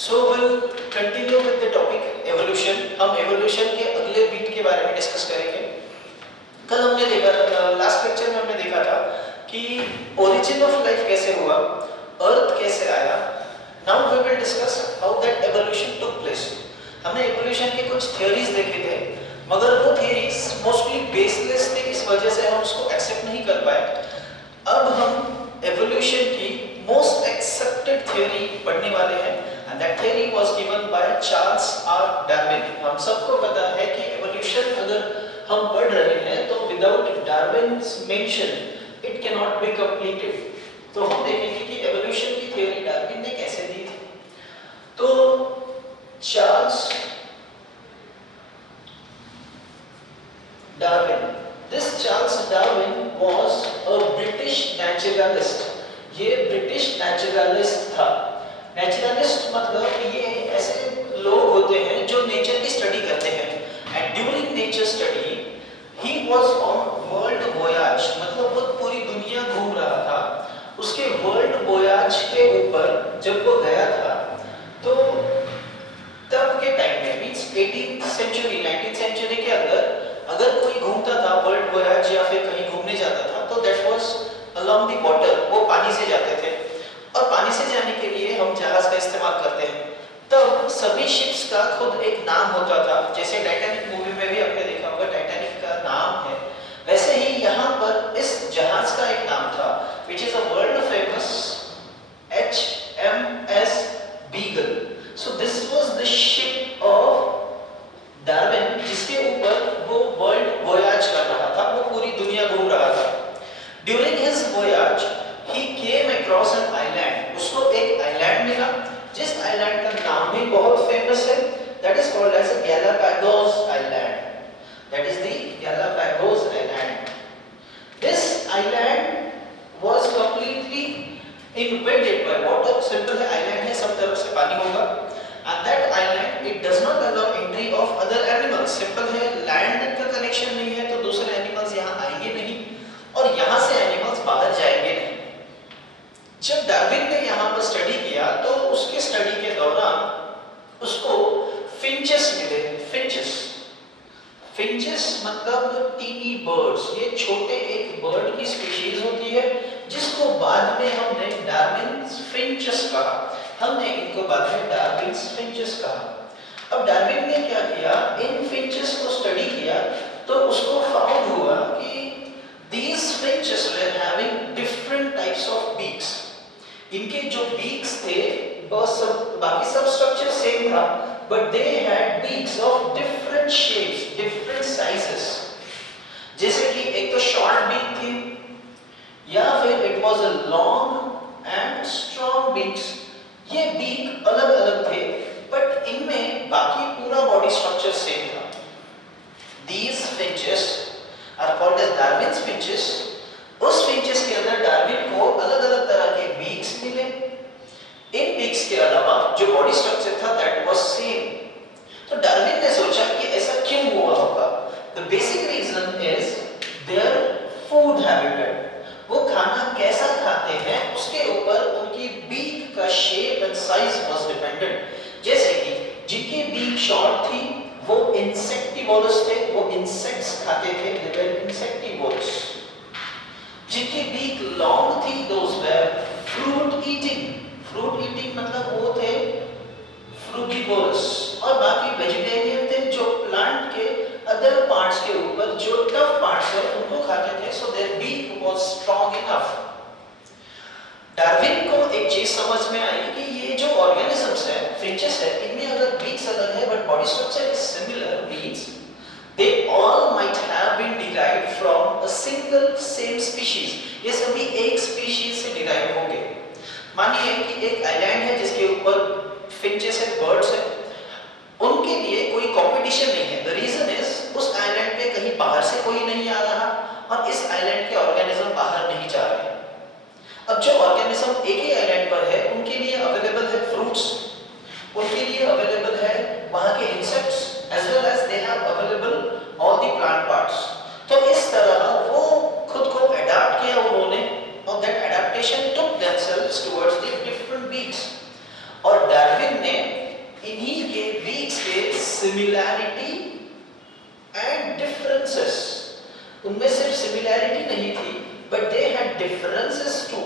So we'll continue with the topic evolution. हम evolution के अगले बीट के बारे में डिस्कस करेंगे। कल हमने देखा लास्ट लेक्चर में हमने देखा था कि origin of life कैसे हुआ, अर्थ कैसे आया। Now we will discuss how that evolution took place. हमने evolution के कुछ theories देखे थे, मगर वो theories mostly baseless थे, इस वजह से हम उसको accept नहीं कर पाए। अब हम evolution की most accepted theory पढ़ने वाले हैं, and that theory was given by Charles R. Darwin. हम सबको पता है कि evolution अगर हम पढ़ रहे हैं तो without Darwin's mention it cannot be completed. तो हम देखेंगे कि evolution की theory डार्विन ने कैसे दी थी। तो Charles Darwin, this Charles Darwin was a British naturalist. ये ब्रिटिश नेचुरलिस्ट था। नेचुरलिस्ट मतलब ये ऐसे लोग होते हैं जो नेचर की स्टडी करते हैं। And during nature study he was on world voyage, मतलब वो पूरी दुनिया घूम रहा था। उसके वर्ल्ड वोयाज के ऊपर जब वो गया था तो तब के टाइम में means 18th century 19th century के अंदर अगर कोई घूमता था वर्ल्ड वोयाज या फिर कहीं घूमने जाता था तो that was along the water, वो पानी से जाते थे और पानी से जाने के लिए हम जहाज का इस्तेमाल करते हैं। तब सभी शिप्स का खुद एक नाम होता था, जैसे टाइटैनिक मूवी में भी आपने देखा होगा टाइटैनिक का नाम है, वैसे ही यहाँ पर इस जहाज का एक नाम था which is a world famous HMS Beagle. So this was the ship of Darwin जिसके ऊपर वो वर्ल्ड वोयाज कर रहा था, वो पूरी दुनिया घूम रहा था। During his voyage, he came across an island. उसको एक आइलैंड मिला, जिस आइलैंड का नाम भी बहुत फेमस है, that is called as a Galapagos Island. That is the Galapagos Island. This island was completely invaded by water. Simple है, island है, सब तरफ से पानी होगा. And that island, it does not allow entry of other animals. Simple है, land का connection नहीं है, तो दूसरे एनिमल्स यहाँ आएंगे नहीं और यहाँ से एनिमल्स बाहर जाएंगे नहीं। जब डार्विन ने यहाँ पर स्टडी किया तो उसके स्टडी के दौरान उसको फिंचेस मिले। फिंचेस मतलब टीनी बर्ड्स, ये छोटे एक बर्ड की स्पीशीज होती है जिसको बाद में हमने डार्विन्स फिंचेस कहा। हमने इनको बाद में डार्विन्स फिंचेस कहा। अब डार्विन ने क्या किया, इन फिंचेस को स्टडी किया तो उसको फाउंड हुआ कि these finches were having different types of beaks. इनके जो beaks थे बाकी सब स्ट्रक्चर सेम था, but they had beaks of different shapes, different sizes. जैसे कि एक तो short beak थी या फिर it was a long and strong beaks. ये beak अलग-अलग थे, but इनमें बाकी पूरा body structure सेम था। These finches are called as Darwin's finches. उस finches के अंदर डार्विन को अलग-अलग तरह के beaks मिले। इन beaks के अलावा जो body structure था that was same. तो डार्विन ने सोचा कि ऐसा क्यों हुआ होगा? The basic reason is their food habitat. वो खाना कैसा खाते हैं उसके ऊपर उनकी beak का shape and size was dependent. जैसे कि जिनकी beak short थी वो इंसेक्टिवोरस थे, वो इंसेक्ट्स खाते थे, they were insectivorous. जिनकी बीक लॉन्ग थी those were fruit eating. fruit eating मतलब वो थे frugivorous और बाकी वेजिटेरियन थे जो प्लांट के अदर पार्ट्स के ऊपर जो टफ पार्ट्स है उनको खाते थे, so their beak was strong enough. Darwin को एक चीज समझ में आई कि ये जो ऑर्गेनिजम्स है, फिंचेस है, इनमें अगर बीक्स अलग है but body structure is similar, means they all might have been derived from a single same species. ये सभी एक स्पीशीज से डिराइव होंगे। मानिए कि एक आइलैंड है जिसके ऊपर फिंचेस है, बर्ड्स है, उनके लिए कोई कंपटीशन नहीं है। द रीजन इज उस आइलैंड पे कहीं बाहर से कोई नहीं आ रहा और इस आइलैंड के ऑर्गेनिज्म बाहर नहीं जा रहे। अब जो ऑर्गेनिज्म एक ही आइलैंड पर है उनके लिए अवेलेबल है फ्रूट्स, उनके लिए अवेलेबल है वहां के insects as well as they have available all the plant parts. तो इस तरह वो खुद को अडॉप्ट किया उन्होंने और that adaptation took themselves towards the different beaks. और डार्विन ने इन्हीं के बीच के सिमिलैरिटी एंड डिफरेंसेस, उनमें सिर्फ सिमिलैरिटी नहीं थी but they had differences too.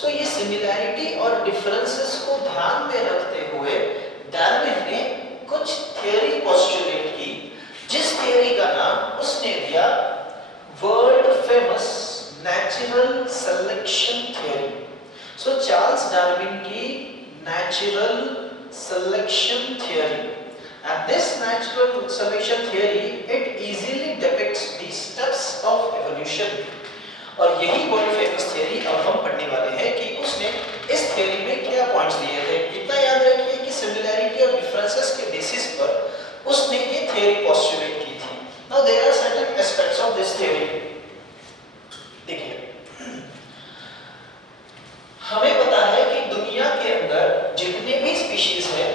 सो ये सिमिलैरिटी और डिफरेंसेस को ध्यान में रखते हुए डार्विन ने कुछ थ्योरी पोस्टुलेट की, जिस थ्योरी का नाम उसने दिया world famous natural selection theory. So Charles Darwin की natural selection theory, and this natural selection theory it easily depicts the steps of evolution। और यही वर्ल्ड फेमस थ्योरी अब हम पढ़ने वाले हैं कि उसने इस थ्योरी में क्या पॉइंट्स दिए थे। इतना याद रखिए कि सिमिलैरिटी और डिफरेंसेस के बेसिस पर उसने ये थ्योरी पोस्टुलेट की थी। Now there are certain aspects of this theory. देखिए, हमें पता है कि दुनिया के अंदर जितने भी स्पीशीज है,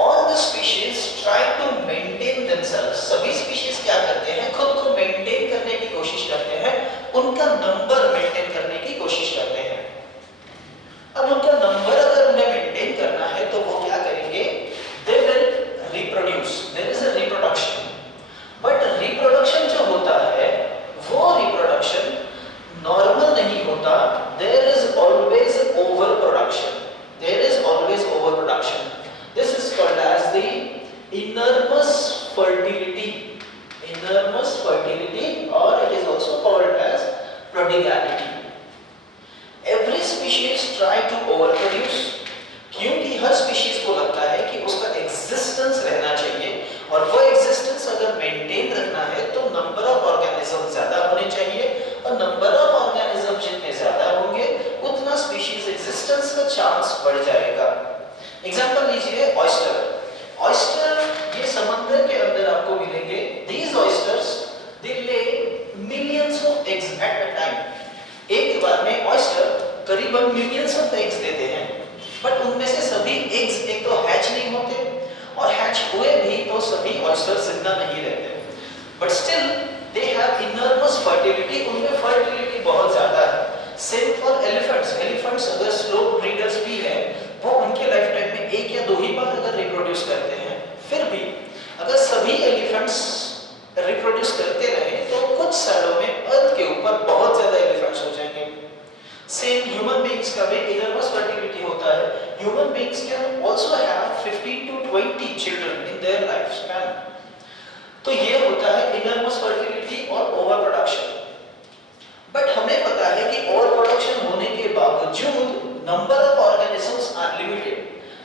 all the species try to maintain themselves। सभी स्पीशीज क्या करते हैं, खुद को मेंटेन करने की कोशिश करते हैं, उनका नंबर मेंटेन करने की कोशिश करते हैं। अब उनका नंबर अगर उन्हें मेंटेन करना है तो वो क्या करेंगे, they will reproduce, there is a reproduction। But reproduction जो होता है वो रिप्रोडक्शन नॉर्मल नहीं होता, there is always overproduction, there is always overproduction। This is called as the enormous fertility, enormous fertility, or it is also called as prodigality। Every species try to overproduce, क्योंकि हर species को लगता है कि उसका existence रहना चाहिए, और वो एग्जिस्टेंस अगर मेंटेन रखना है तो नंबर ऑफ ऑर्गेनिज्म ज्यादा होने चाहिए, और नंबर ऑफ ऑर्गेनिज्म जितने ज्यादा होंगे उतना स्पीशीज एग्जिस्टेंस का चांस बढ़ जाएगा। एग्जांपल लीजिए ऑयस्टर। ऑयस्टर ये समंदर के अंदर आपको मिलेंगे। These oysters they lay millions of eggs at a time। एक बार में ऑयस्टर करीबन मिलियंस ऑफ एग्स देते हैं, बट उनमें से सभी एग्स एक तो हैच नहीं होते, और हैच हुए भी तो सभी ऑयस्टर जिंदा नहीं रहते। But still they have enormous fertility, उनमें फर्टिलिटी बहुत ज्यादा है। Same for elephants. एलिफेंट्स अगर स्लो ब्रीडर्स भी हैं, वो उनके लाइफ टाइम में एक या दो ही बार अगर रिप्रोड्यूस करते हैं, फिर भी अगर सभी एलिफेंट्स रिप्रोड्यूस करते रहे तो कुछ सालों में अर्थ के ऊपर बहुत ज्यादा एलिफेंट्स हो जाएंगे। सेम ह्यूमन बीइंग्स का भी इनॉर्मस फर्टिलिटी होता है। Human beings can also have 15 to 20 children in their life span. तो ये होता है इनॉर्मस फर्टिलिटी और ओवर प्रोडक्शन। बट हमें पता है कि ओवर प्रोडक्शन होने के बावजूद number of organisms are limited।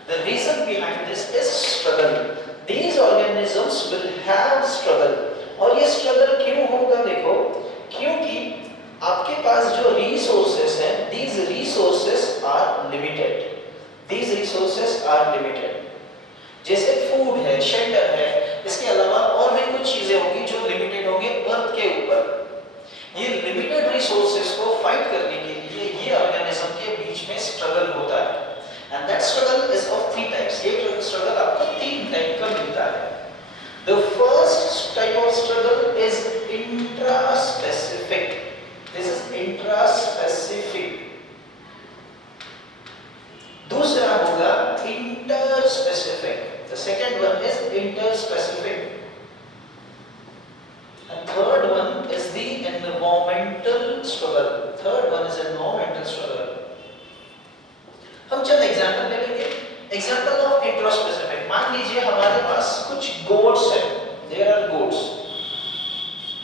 The reason behind this is struggle। These organisms will have struggle। और ये struggle क्यों होगा, देखो, क्योंकि आपके पास जो resources हैं, these resources are limited। These resources are limited। जैसे food है, shelter है, इसके अलावा और भी कुछ चीजें होंगी जो limited होंगे अर्थ के ऊपर। ये limited resources को fight करने के लिए ये ऑर्गेनिज्म के बीच में स्ट्रगल होता है, and that struggle is of 3 types. ये स्ट्रगल आपको 3 टाइप का मिलता है। The first type of struggle is intraspecific. This is intraspecific. दूसरा होगा interspecific. The second one is interspecific. And third one is the environmental struggle। Third one is environmental struggle। हम चंद example ले लेंगे। Example of intraspecific. मान लीजिए हमारे पास कुछ goats हैं। There are goats।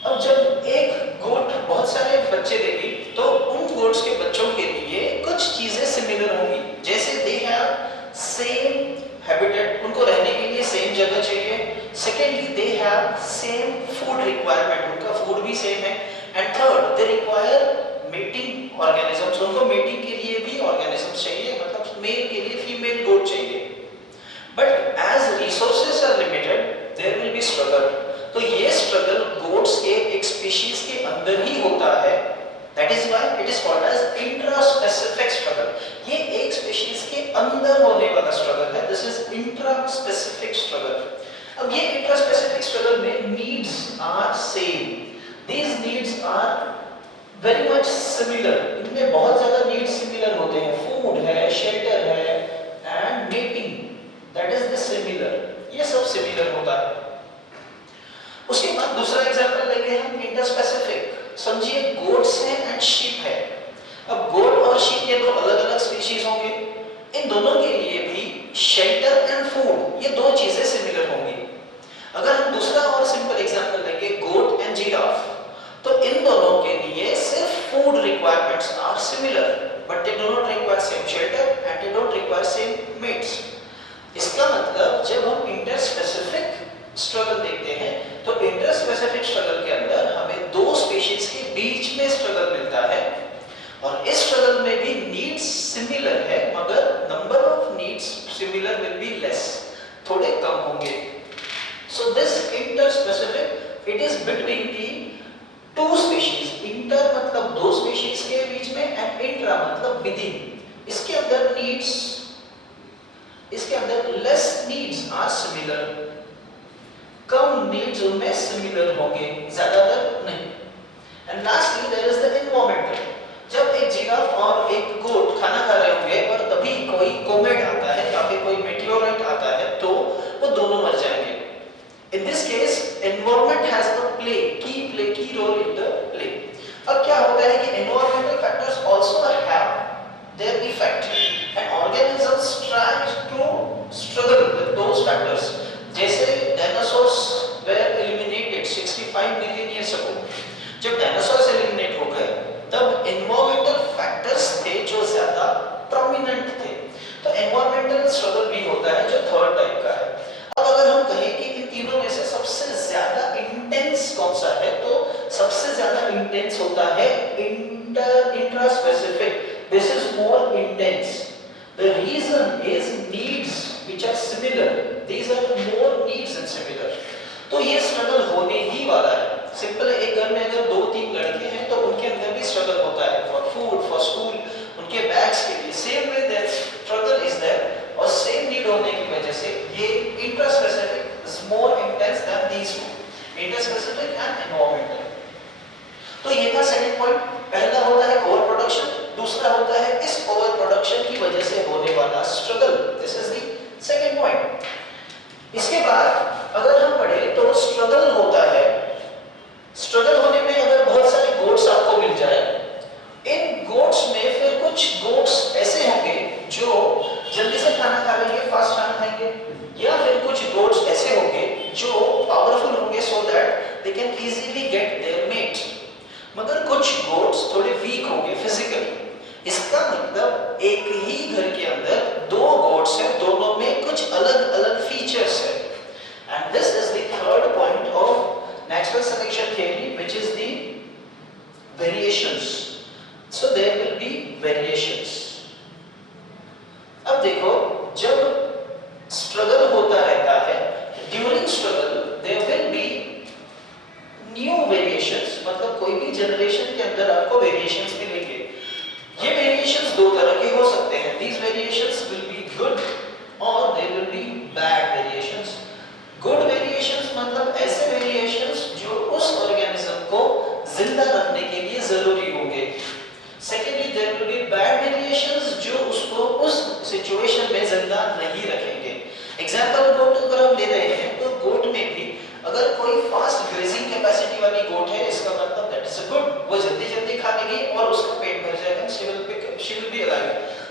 अब जब एक गोट बहुत सारे बच्चे देगी तो उन गोट्स के बच्चों के लिए कुछ चीजें सिमिलर होंगी। जैसे दे हैव सेम हैबिटेट, उनको रहने के लिए सेम जगह चाहिए। Secondly they have same food requirement, उनका फूड भी सेम है। And third they require mating organisms, उनको मेटिंग के लिए भी ऑर्गेनिजम्स चाहिए, मतलब मेल के लिए फीमेल गोट चाहिए। But as resources are limited there will be struggle. तो ये स्ट्रगल गोट्स के एक स्पीशीज के अंदर ही होता है। That is why it is called as intraspecific struggle. ये एक स्पीशीज के अंदर होने वाला स्ट्रगल है। This is intraspecific struggle. अब ये इंट्रास्पेसिफिक स्ट्रगल में needs are same. These needs are very much similar. इनमें बहुत ज्यादा नीड्स सिमिलर होते हैं। फूड है, शेल्टर है एंड मेटिंग। दोनों के लिए भी शेल्टर एंड फूड ये दो चीजें सिमिलर होंगी। अगर हम दूसरा और सिंपल एग्जांपल लेंगे गोट एंड जिराफ, तो इन दोनों के लिए सिर्फ food requirements are similar but they do not require same shelter and they don't require same mates. इसका मतलब जब हम इंटर स्पेसिफिक स्ट्रगल देखते हैं तो इंटर स्पेसिफिक स्ट्रगल के अंदर हमें दो स्पीशीज के बीच में स्ट्रगल मिलता है और इस स्ट्रगल में भी नीड्स सिमिलर है मगर number of needs similar will be less, थोड़े कम होंगे। So this interspecific it is between the two species. Inter मतलब दो स्पीशीज के बीच में एंड इंट्रा मतलब विदिन। इसके अंदर नीड्स, इसके अंदर लेस नीड्स आर सिमिलर, कम नीड्स उनमें सिमिलर होंगे, ज्यादातर नहीं। And lastly there is the environmental. जब एक जिराफ और एक गोट खाना खा रहे होंगे और तभी कोई कोमेट आता है या फिर कोई मेटियोराइट आता है तो वो दोनों मर जाएंगे। In this case, environment has a key role in the play. अब क्या होता है कि environmental factors also have their effect, and organisms try to struggle with those factors. जैसे dinosaurs were eliminated 65 million years ago. जब dinosaurs eliminate हो गए, तब environmental factors थे जो ज़्यादा prominent थे। तो environmental struggle भी होता है जो third type का है। अब अगर हम कहें कि इन तीनों में से सबसे ज्यादा इंटेंस कौन सा है, तो सबसे ज्यादा इंटेंस होता है intraspecific. This is more intense. The reason is needs which are similar, these are more needs and similar. तो ये स्ट्रगल होने ही वाला है। सिंपल है, एक घर में अगर दो तीन लड़के हैं तो उनके अंदर भी स्ट्रगल होता है फॉर फूड, फॉर स्कूल, उनके बैग्स के लिए। Same way that struggle is there और सेम नीड होने की वजह से ये intraspecific is more intense than these two, intraspecific and environmental. तो ये था सेकंड पॉइंट। पहला होता है ओवर प्रोडक्शन, दूसरा होता है इस ओवर प्रोडक्शन की वजह से होने वाला struggle. This is the second point. इसके बाद अगर हम पढ़े तो स्ट्रगल होता है, स्ट्रगल होने में अगर बहुत सारे गोट्स आपको मिल जाए, इन गोट्स में फिर कुछ गोट्स ऐसे होंगे जो जल्दी से खाना खा लेंगे, फास्ट खाना खाएंगे, या फिर कुछ गोट्स ऐसे होंगे जो पावरफुल होंगे so that they can easily get their mate, मगर कुछ गोट्स थोड़े वीक होंगे फिजिकली। इसका मतलब एक ही घर के अंदर दो गोट्स हैं, दोनों में कुछ अलग अलग फीचर्स है। And this is the third point of natural selection theory which is the variations. So there will be variations. अब देखो, जब स्ट्रगल होता रहता है, during struggle there will be new variations, मतलब कोई भी जनरेशन के अंदर आपको वेरिएशंस मिलेंगे। ये वेरिएशंस दो तरह के हो सकते हैं। These variations will be good or they will be bad variations. Good variations मतलब ऐसे वेरिएशंस जो उस ऑर्गेनिज्म को जिंदा रखने के लिए जरूरी होंगे। Secondly there will be bad variations जो उसको उस सिचुएशन में जिंदा नहीं रखेंगे। एग्जांपल गोट अगर हम ले रहे हैं तो गोट में भी अगर कोई फास्ट ग्रेजिंग कैपेसिटी वाली गोट है, इसका मतलब दैट इज गुड, वो जल्दी जल्दी खा लेगी और उसका पेट भर जाएगा, she will be alive.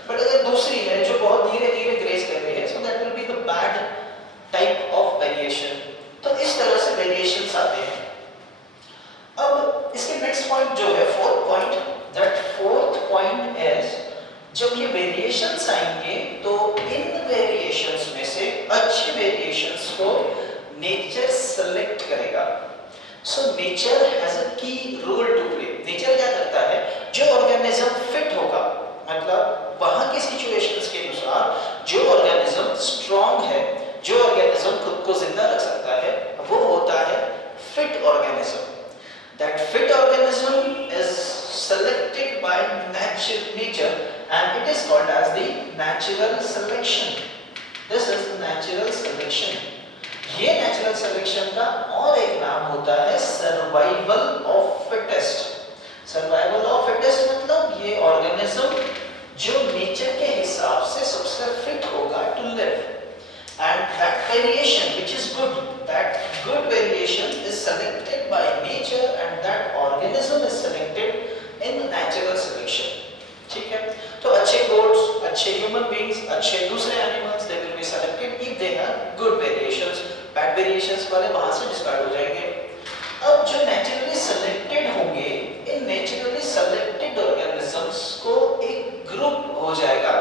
But अगर दूसरी है जो बहुत धीरे धीरे ग्रेज कर रही है, so that will be the bad type of variation. तो इस तरह से वेरिएशंस आते हैं। अब इसके नेक्स्ट पॉइंट जो है fourth point, that fourth point is जब ये वेरिएशंस आएंगे तो इन वेरिएशंस में से अच्छे वेरिएशंस को नेचर सेलेक्ट करेगा। सो नेचर हैज अ की रोल टू प्ले। नेचर क्या करता है, जो ऑर्गेनिज्म फिट होगा, मतलब वहां की सिचुएशंस के अनुसार जो ऑर्गेनिज्म स्ट्रांग है, जो ऑर्गेनिज्म खुद को जिंदा रख सकता है, वो होता है fit organism. That fit organism is selected by nature and it is called as the natural selection. This is natural selection. ये natural selection का और एक नाम होता है survival of fittest. Survival of fittest मतलब ये organism जो nature के हिसाब से सबसे fit होगा to live. And that variation which is good, that good variation is selected by nature and that organism is selected in the natural selection. ठीक है, तो अच्छे goats, अच्छे human beings, अच्छे दूसरे animals, they will be selected if they have good variations. Bad variations वाले वहां से discard हो जाएंगे. अब जो naturally selected होंगे, इन naturally selected organisms को एक group हो जाएगा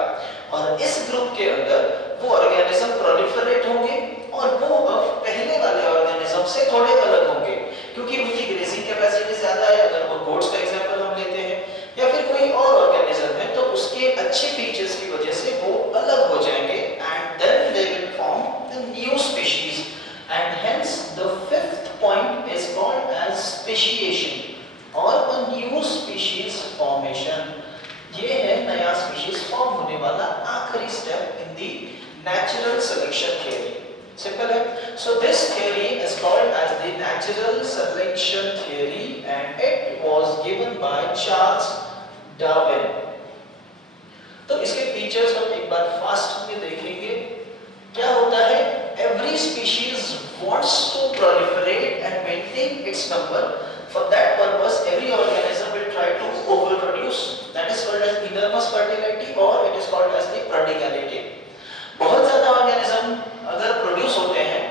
और इस group के अंदर वो organism proliferate होंगे और वो अब पहले वाले organism से थोड़े अलग होंगे क्योंकि उनकी grazing capacity ज्यादा है. अगर वो goats का example हम लेते हैं या फिर कोई और organism है तो उसके अच्छे features की वजह से वो अलग हो जाएंगे and then they will form a new species and hence the fifth point is called as speciation or a new species formation. ये है नया species form होने वाला आखिरी step in the natural selection theory. Simple है. So this theory is called as the natural selection theory and it was given by Charles Darwin. तो इसके features हम एक बार फास्ट में देखेंगे. क्या होता है? Every species wants to proliferate and maintain its number. For that purpose, every organism will try to overproduce. That is called as enormous fertility or it is called as the prodigality. बहुत ज़्यादा organism अगर produce होते हैं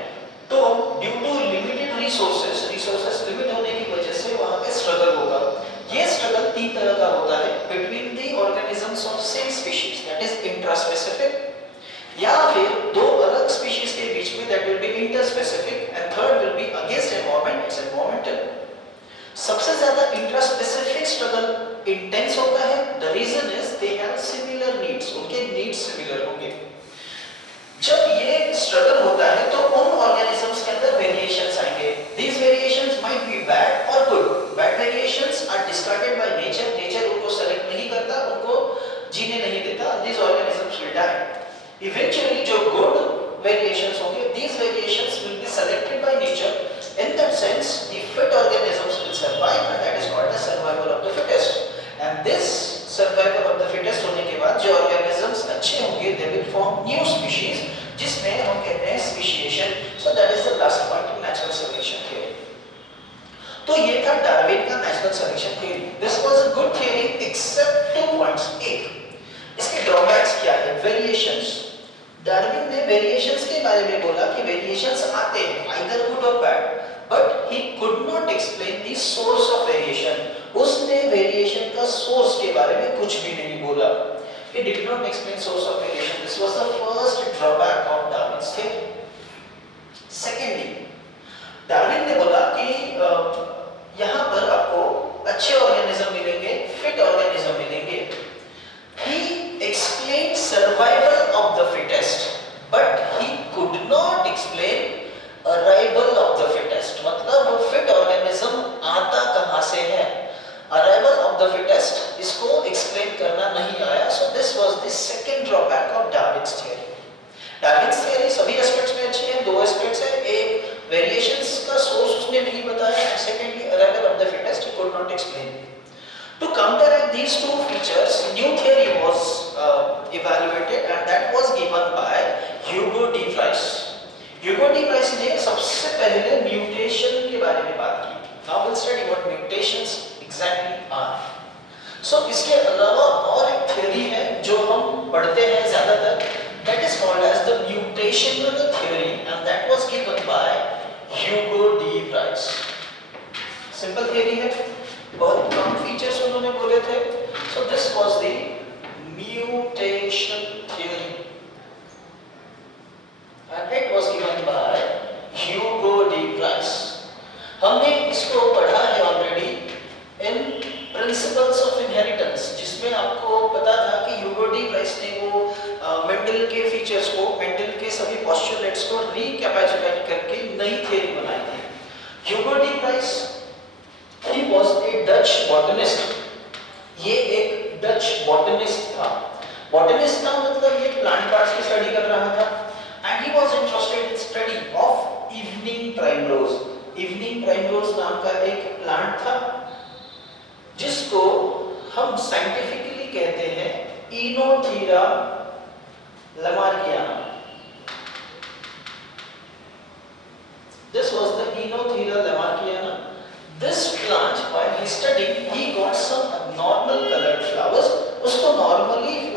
तो due to limited resources limit होने की वजह से वहाँ पे struggle होगा. ये struggle तीन तरह का होता है between the organisms of same species, that is intraspecific, या फिर दो अलग species के बीच में that will be interspecific and third will be against environment, it's environmental. सबसे ज़्यादा intraspecific struggle intense होता है. The reason is they have similar needs, उनके needs similar होंगे. जब ये struggle होता है तो उन organisms के अंदर variations आएंगे. These variations might be bad or good. Bad variations are discarded by nature. Nature उनको select नहीं करता, उनको जीने नहीं देता. These organisms will die. Eventually जो good variations होंगे, these variations will be selected by nature. In that sense, the fit organisms will survive and that is called the survival of the fittest. And this survival of the fittest होने के बाद जो organisms अच्छे होंगे, they will form new species, जिसमें हम कहते हैं speciation. So that is the last point in natural selection theory. तो ये था डार्विन का natural selection theory. This was a good theory except 2 points. एक, इसके drawbacks क्या है? Variations. डार्विन ने वेरिएशंस के बारे में बोला कि वेरिएशंस आते हैं आइदर गुड और bad, but he could not explain the source of variation. उसने वेरिएशन का सोर्स के बारे में कुछ भी नहीं बोला. He did not explain source of variation. This was the first drawback of Darwin's theory. Secondly, Darwin ने बोला कि यहाँ पर आपको अच्छे ऑर्गेनिज्म मिलेंगे, फिट ऑर्गेनिज्म मिलेंगे. He explained survival of the fittest, but he could not explain arrival of the fittest. मतलब वो fit organism आता कहाँ से है? Arrival of the fittest इसको explain करना नहीं आया. So this was the second drawback of Darwin's theory. Darwin's theory सभी aspects में अच्छी है. दो aspects है. एक variations का source उसने नहीं बताया, and secondly arrival of the fittest he could not explain. To counteract these two features, new theory was evaluated and that was given by Hugo de Vries. Hugo de Vries ने सबसे पहले mutation के बारे में बात की. Now we'll study what mutations exactly are. So इसके अलावा और एक theory है जो हम पढ़ते हैं ज़्यादातर. That is called as the mutational theory and that was given by Hugo de Vries. Simple theory है. बहुत कम फीचर्स उन्होंने बोले थे. So this was the mutation theory and it was given by Hugo de Vries. हमने इसको पढ़ा है already in principles of inheritance, जिसमें आपको पता था कि Hugo de Vries ने वो मेंडल के फीचर्स को, मेंडल के सभी पोस्टुलेट्स को रिकैपिचुलेट करके नई थ्योरी बनाई थी. Hugo de Vries He was a Dutch botanist. ये एक Dutch botanist था. Botanist का मतलब ये plant parts की study कर रहा था. And he was interested in study of evening primrose. Evening primrose नाम का एक plant था, जिसको हम scientifically कहते हैं Enothera lamarckiana. This was the Enothera lamarckiana. This plant, while he studied, he got some abnormal colored flowers. उसको normally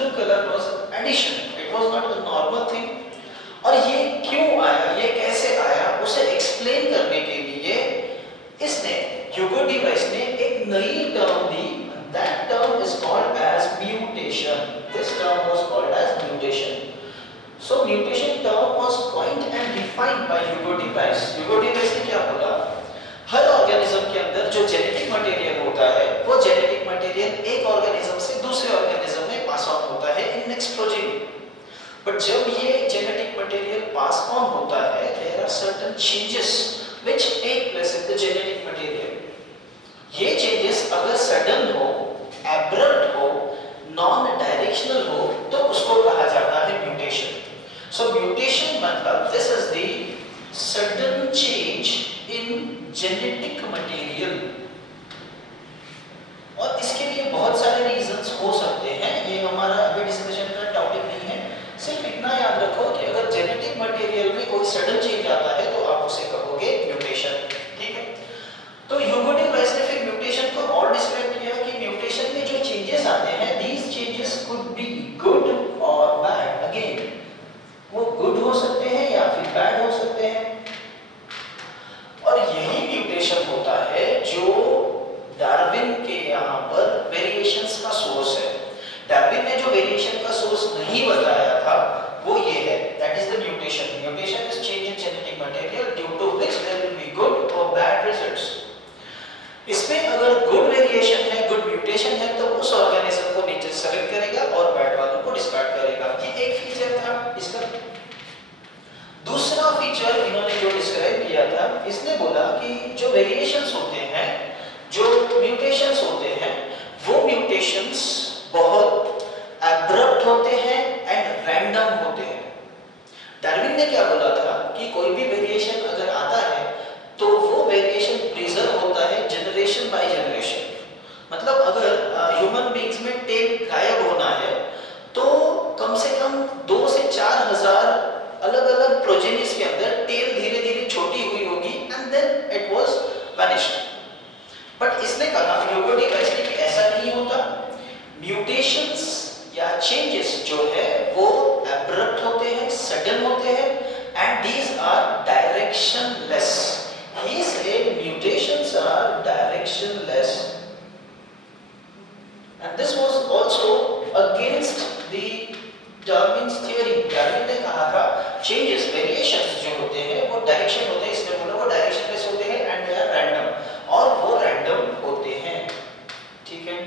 blue color was addition. It was not a normal thing. और ये क्यों आया, ये कैसे आया, उसे एक्सप्लेन करने के लिए इसने ह्यूगो डी वाइस ने एक नई term the. That term is called as mutation. This term was called as mutation. So mutation term was coined and defined by Hugo de Vries. Hugo de Vries ने क्या बोला? हर organism के अंदर जो genetic material होता है, वो genetic material एक ऑर्गेनिज्म से दूसरे ऑर्गेनिज्म में पास ऑन होता है इन नेक्स्ट प्रोजेनी. बट जब ये जेनेटिक मटेरियल पास ऑन होता है, there are certain changes which take place in the genetic material. ये चेंजेस अगर सडन हो, एब्रप्ट हो, नॉन डायरेक्शनल हो, तो उसको कहा जाता है म्यूटेशन. सो म्यूटेशन मतलब this is the sudden change in genetic material. और इसके लिए बहुत सारे रीजंस हो सकते हैं, ये हमारा अभी डिस्कशन का टॉपिक नहीं है. सिर्फ इतना याद रखो कि अगर जेनेटिक मटेरियल में कोई सडन चेंज आता है तो आप उसे कहोगे म्यूटेशन. ठीक है. तो ह्यूगो डी वाइस ने फिर म्यूटेशन को और डिस्क्राइब किया कि म्यूटेशन में जो चेंजेस आते हैं, these changes could be good और बैड. अगेन वो गुड हो सकते हैं या फिर बैड हो सकते हैं. और यही म्यूटेशन होता है जो डार्विन के यहाँ पर वेरिएशंस का सोर्स है. डार्विन ने जो वेरिएशन का सोर्स नहीं बताया था वो ये है, that is the mutation. Mutation is change in genetic material due to which there will be good और बैड रिजल्ट्स. इसमें अगर गुड वेरिएशन है, गुड म्यूटेशन है, तो उस ऑर्गेनिज्म को नेचर सेलेक्ट करेगा और बैड वालों को डिस्कार्ड करेगा. ये एक फीचर था इसका. दूसरा फीचर इन्होंने जो डिस्क्राइब किया था, इसने बोला कि जो वेरिएशंस होते हैं, जो म्यूटेशंस होते हैं, वो म्यूटेशंस बहुत एब्रप्ट होते हैं एंड रैंडम होते हैं. डार्विन ने क्या बोला था कि कोई भी वेरिएशन अगर आता है तो वो वेरिएशन प्रिजर्व होता है जनरेशन बाय जनरेशन. मतलब अगर ह्यूमन बीइंग्स में टेल गायब होना है तो कम से कम 2 से 4 हजार अलग-अलग प्रोजेनिस के अंदर टेल धीरे-धीरे छोटी हुई होगी and then it was vanished. But इसने कहा, ह्यूगो डी वाइस ने, कि ऐसा नहीं होता. म्यूटेशंस या चेंजेस जो है वो एब्रप्ट होते हैं, सडन होते हैं and these are directionless. He said mutations are directionless, and this was also against the Darwin's theory. Darwin ने कहा था changes, variations जो होते हैं वो डायरेक्शन होते हैं, इसने बोला वो डायरेक्शनलेस होते हैं एंड दे आर रैंडम, और वो रैंडम होते हैं. ठीक है.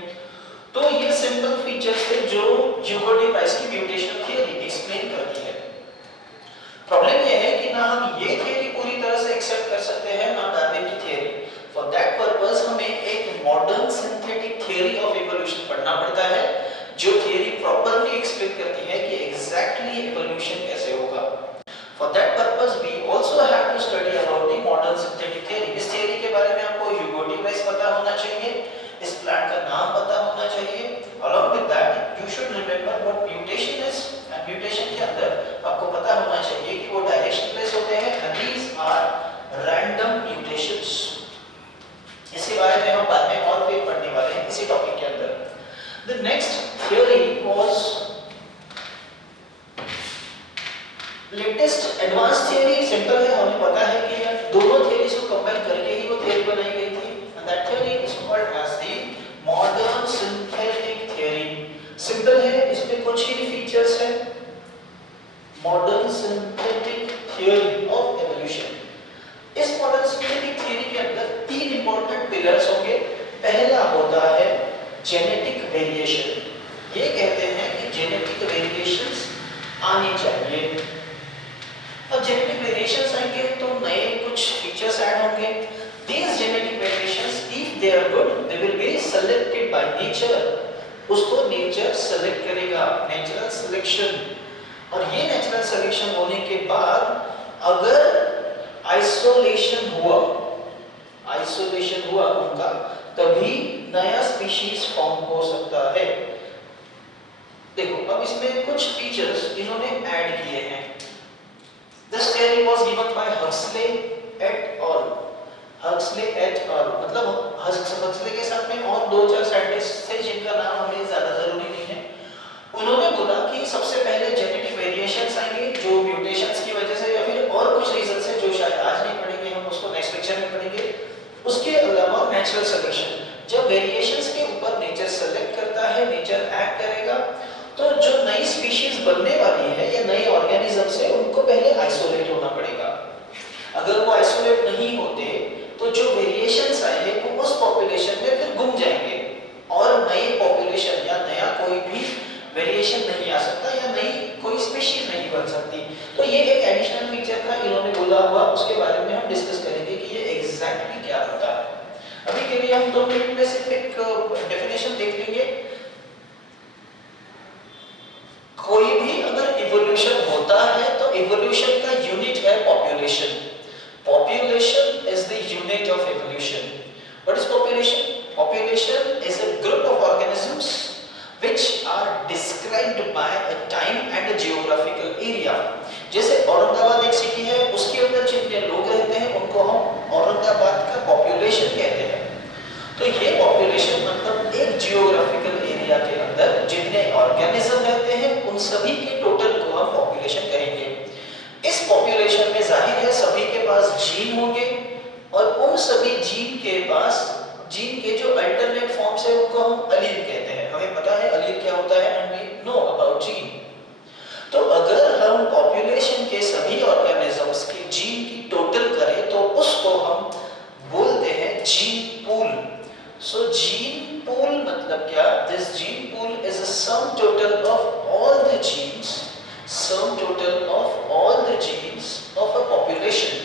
तो ये सिंपल फीचर्स थे जो ह्यूगो डी वाइस की म्यूटेशन थ्योरी एक्सप्लेन करती है. प्रॉब्लम ये है कि ना हम ये थ्योरी पूरी तरह से एक्सेप्ट कर सकते हैं, ना डार्विन की थ्योरी. फॉर दैट पर्पस हमें एक modern synthetic theory of evolution पढ़ना पड़ता है, जो थ्योरी प्रॉपर्ली एक्सप्लेन करती है कि एग्जैक्टली इवोल्यूशन कैसे होगा. For that purpose we also have to study about the modern synthetic theory. इस थ्योरी के बारे में आपको ह्यूगो डी वाइस पता होना चाहिए, इस प्लांट का नाम पता होना चाहिए. Along with that, you should remember what mutation is. And mutation के अंदर आपको पता होना चाहिए कि वो डायरेक्शनलेस होते हैं and these are random mutations. इसके बारे में हम बाद में और भी पढ़ने वाले हैं इसी टॉपिक के अंदर. The next theory was latest advanced theory. Simple है, हमें पता है कि दोनों थ्योरीज को कंबाइन करके ही वो थ्योरी बनाई गई थी. And that theory is called as the modern synthetic theory. Simple है, इसमें कुछ ही फीचर्स हैं. Modern synthetic theory of evolution. इस मॉडर्न सिंथेटिक थ्योरी के अंदर 3 इंपॉर्टेंट पिलर्स होंगे. पहला होता है जेनेटिक वेरिएशन. ये कहते हैं कि जेनेटिक वेरिएशंस आने चाहिए. अब जेनेटिक वेरिएशंस आएंगे तो नए कुछ फीचर्स ऐड होंगे. These genetic variations, if they are good, they will be selected by nature. उसको nature select करेगा, natural selection. और ये natural selection होने के बाद अगर isolation हुआ उनका, तभी नया species form हो सकता है. देखो अब इसमें कुछ features इन्होंने ऐड किए हैं. This theory was given by Huxley et al. Huxley et al, मतलब हक्सले के साथ में और 2-4 साइंटिस्ट थे जिनका नाम हमें ज्यादा जरूरी नहीं है. उन्होंने नेचुरल सिलेक्शन, जब वेरिएशंस के ऊपर नेचर सेलेक्ट करता है, नेचर एक्ट करेगा, तो जो नई स्पीशीज बनने वाली है या नए ऑर्गेनिजम्स है उनको पहले आइसोलेट होना पड़ेगा। अगर वो आइसोलेट नहीं होते तो जो वेरिएशंस आए हैं वो उस पॉपुलेशन में फिर गुम जाएंगे और नई पॉपुलेशन या नया कोई भी वेरिएशन नहीं आ सकता या नई कोई स्पीशीज नहीं बन सकती। तो ये एक एडिशनल फीचर था इन्होंने बोला हुआ, उसके बारे में हम डिस्कस करेंगे कि ये एग्जैक्टली क्या होता है। अभी के लिए हम 2 मिनट में सिर्फ एक डेफिनेशन देख लेंगे। कोई भी अगर इवोल्यूशन होता है तो इवोल्यूशन का यूनिट है population. Population is the unit of evolution. What is population? Population is a group of organisms which are described by a time and a geographical area. जैसे औरंगाबाद एक सिटी है, उसके अंदर जितने लोग रहते हैं उनको हम औरंगाबाद का पॉपुलेशन कहते हैं। तो ये पॉपुलेशन मतलब एक जियोग्राफिकल एरिया के अंदर जितने ऑर्गेनिज्म रहते हैं उन सभी के टोटल को हम पॉपुलेशन कहेंगे। इस पॉपुलेशन में जाहिर है सभी के पास जीन होंगे और उन सभी जीन के पास जीन के जो अल्टरनेट फॉर्म्स है उनको हम अलील कहते हैं। हमें पता है अलील क्या होता है and we know about gene. तो अगर हम पॉपुलेशन के सभी ऑर्गेनिजम्स के जीन की टोटल करें तो उसको हम बोलते हैं gene pool. So gene pool मतलब क्या? This gene pool is a sum total of all the genes, sum total of all the genes of a population।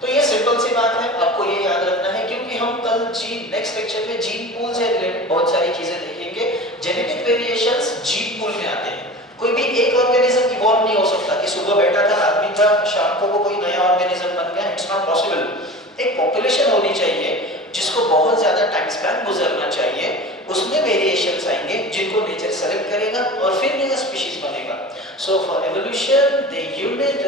तो ये सिंपल सी बात है, आपको ये याद रखना है क्योंकि हम कल जीन नेक्स्ट लेक्चर में जीन पूल से रिलेटेड बहुत सारी चीजें देखेंगे। जेनेटिक वेरिएशंस जीन पूल में आते हैं। कोई भी एक ऑर्गेनिज्म इवॉल्व नहीं हो सकता कि सुबह बैठा था आदमी था, शाम को वो कोई नया ऑर्गेनिज्म बन गया। It's not possible. एक पॉपुलेशन होनी चाहिए जिसको बहुत ज्यादा टाइम स्पैन गुजरना चाहिए, उसमें वेरिएशंस आएंगे जिनको नेचर सेलेक्ट करेगा और फिर नया स्पीशीज बनेगा। So for evolution the unit